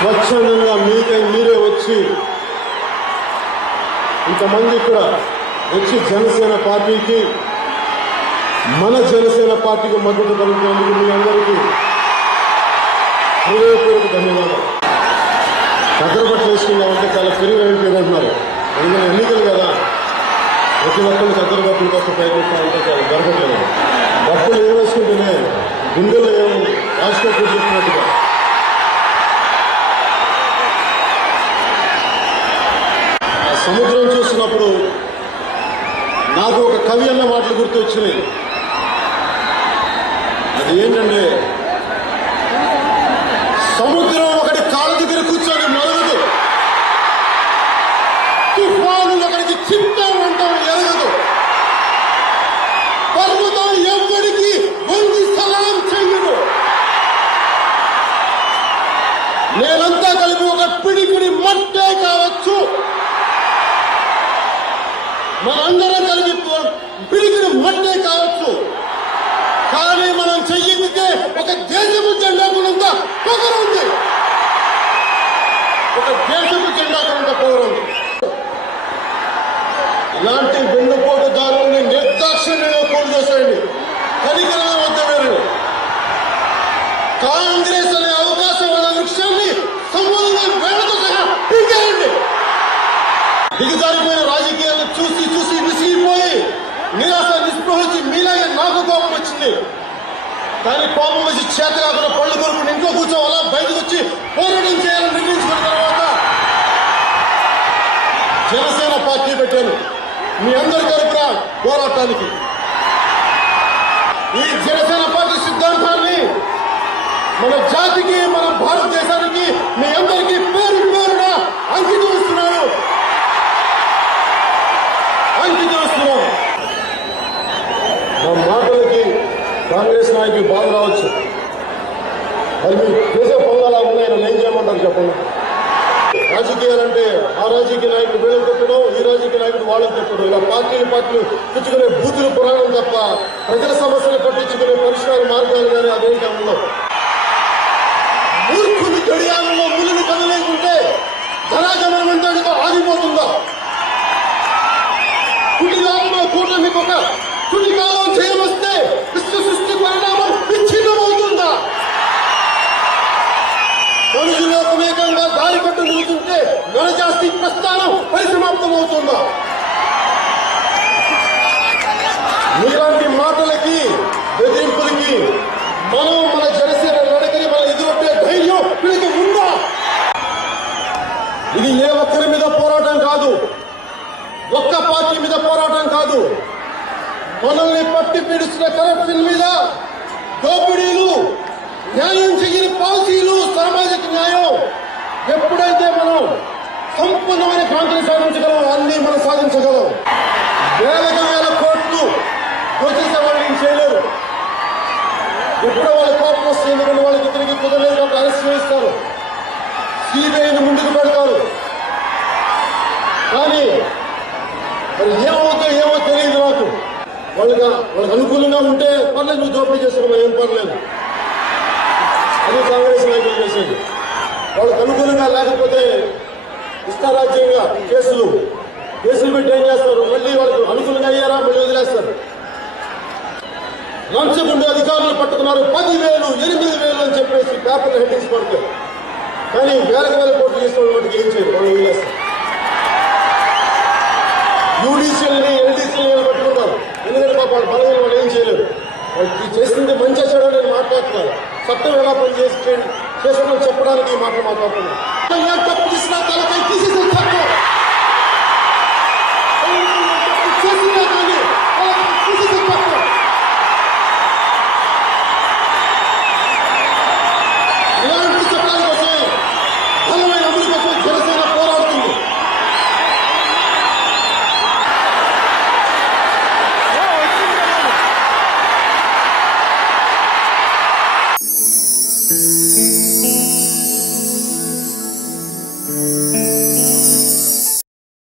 స్వచ్ఛందంగా మీరే వచ్చి ఇంతమంది ఇక్కడ వచ్చి జనసేన పార్టీకి మన జనసేన పార్టీకి మద్దతు పలికినందుకు మీ అందరికీ హృదయపూర్వక ధన్యవాదాలు. కదరబట్లు వేసుకున్నామంటే చాలా పెరిగి అయిపోయిందంటున్నారు. ఎందుకంటే ఎన్నికలు కదా, ప్రతి ఒక్కరు కదరబట్లు కోసం ప్రయత్నిస్తామంటే చాలా జరగట్లేదు. బట్టలు ఏం వేసుకుంటేనే గుండెల్లో ఏం రాజకీయ చెప్పినట్టుగా సముద్రం చూసినప్పుడు నాకు ఒక కవి అన్న మాటలు గుర్తు వచ్చినాయి. అది ఏంటంటే, సముద్రం ఒకటి కాళ్ళ దగ్గర కూర్చొని మరగదు, తుఫాను ఒకరికి చింతం అంటాం ఎరగదు, పర్వతం ఎవ్వడికి వంగి సలాం చెయ్యదు, నేనంతా కలిపి ఒక పిడికిడి మట్టే కావచ్చు, మనందరం కలిపి పిడికిడి మట్టే కావచ్చు, కానీ మనం చెయ్యితే ఒక దేశపు జెండా కొనంత పొగరు ఉంది, ఒక దేశపు జెండా కొనంత పొగరు ఉంది. ఇలాంటి వెన్నుపోటుదారుల్ని నిర్దాక్షిణ్యంగా పోటు చేసేయండి, కనికరమే వద్దవేరు. కాంగ్రెస్ అనే అవకాశం అనే వృక్షాన్ని సమూలంగా వేళతో సహా పీకేయండి. దిగజారిపోయిన రాజకీయాలను చూసి చూసి విసిగిపోయి నిరాశ నిస్పృహించి మీలాగే నాకు కోపం వచ్చింది. కానీ కోపం వచ్చి చేత కాకుండా పళ్ళు కొనుక్కుని ఇంట్లో కూర్చోవాలా, బయటకు వచ్చి పోరాటం చేయాలని నిర్ణయించుకున్న తర్వాత జనసేన పార్టీ పెట్టాను మీ అందరి తరపున పోరాటానికి. ఈ జనసేన పార్టీ సిద్ధాంతాన్ని మన జాతికి, మన భారతదేశానికి మీ అందరికీ పేరు పేరున అంకితం ఇస్తున్నాను. మా మాటలకి కాంగ్రెస్ నాయకులు బాధ రావచ్చు, మరి మీరు చేసే పనులు ఉన్నాయని ఏం చేయమంటారు చెప్పండి. రాజకీయాలంటే ఆ రాజకీయ నాయకుడు వీళ్ళని తిట్టడం, ఈ రాజకీయ నాయకుడు వాళ్ళని తిట్టడం, ఇలా పార్టీలు పుచ్చుకునే బూతుల పురాణం తప్ప ప్రజల సమస్యలు పట్టించుకునే పరిష్కార మార్గాలు కానీ అదేంటి ఉండవు. మూర్ఖుని గడియాలలో ముళ్ళని కదలేకుంటే ధనాగమనం అంతటితో ఆగిపోతుందా? కుటిలాత్మ కూటమికి ఒక కుటికాలం చేయవస్తే విశ్వ సృష్టి పరిణామం విచ్ఛిన్నమవుతుందా? మనుషులోకమేకంగా దారి కట్టు నిలుతుంటే గణజాస్తి ప్రస్థానం పరిసమాప్తమవుతుందా? మీలాంటి మాటలకి, బెదిరింపులకి మనం మన జనసేన నడకని మన ఎదురొట్టే ధైర్యం వీళ్ళకి ఉందా? ఇది ఏ ఒక్కరి మీద పోరాటం కాదు, ఒక్క పార్టీ మీద పోరాటం కాదు. మనల్ని పట్టి పీడిస్తున్న కరప్షన్ మీద, దోపిడీలు, న్యాయం చెయ్యని పాలసీలు, సామాజిక న్యాయం ఎప్పుడైతే మనం సంపూర్ణమైన క్రాంతిని సాధించగలం, అన్ని మనం సాధించగలం. వేల కోట్లు దోచేసే వాళ్ళు ఏం చేయలేరు. ఎప్పుడో వాళ్ళ కోపం వస్తుంది, ఎందుకంటే వాళ్ళకి ఇతనికి కుదరలేదు కాబట్టి అరెస్ట్ చేస్తారు, సిబిఐని ముందుకు పెడతారు. కానీ మరి ఏమో తెలియదు నాకు. వాళ్ళకి అనుకూలంగా ఉంటే పర్లేదు, నువ్వు దోపిడీ చేస్తున్నావు, ఏం పర్లేదు, అది కాంగ్రెస్ నాయకులు చేసేది. వాళ్ళకి అనుకూలంగా లేకపోతే ఇష్టారాజ్యంగా కేసులు పెట్టి ఏం చేస్తారు, మళ్ళీ వాళ్ళకి అనుకూలంగా అయ్యారా మళ్ళీ వదిలేస్తారు. లంచగుండే అధికారులు పట్టుకున్నారు 10,000, 8,000 అని చెప్పేసి పేపర్లు హెడ్డింగ్స్ పడతాయి. కానీ వేల కోట్లు తీసుకున్న వాటికి ఏం చేయరు, వాళ్ళు వదిలేస్తారు. యూడీసీఎల్ని, ఎల్డీసీఎల్ని పట్టుకుంటారు, ఎందుకంటే పాప వాళ్ళు బలమైన వాళ్ళు ఏం చేయలేరు. వాళ్ళు చేస్తుంటే మంచిగా చేయడం నేను మాట్లాడుతున్నారు. చట్టం ఎలా పని చేసుకోవడం చెప్పడానికి ఈ మాట మాట్లాడుతున్నాను. తప్పు చేసినా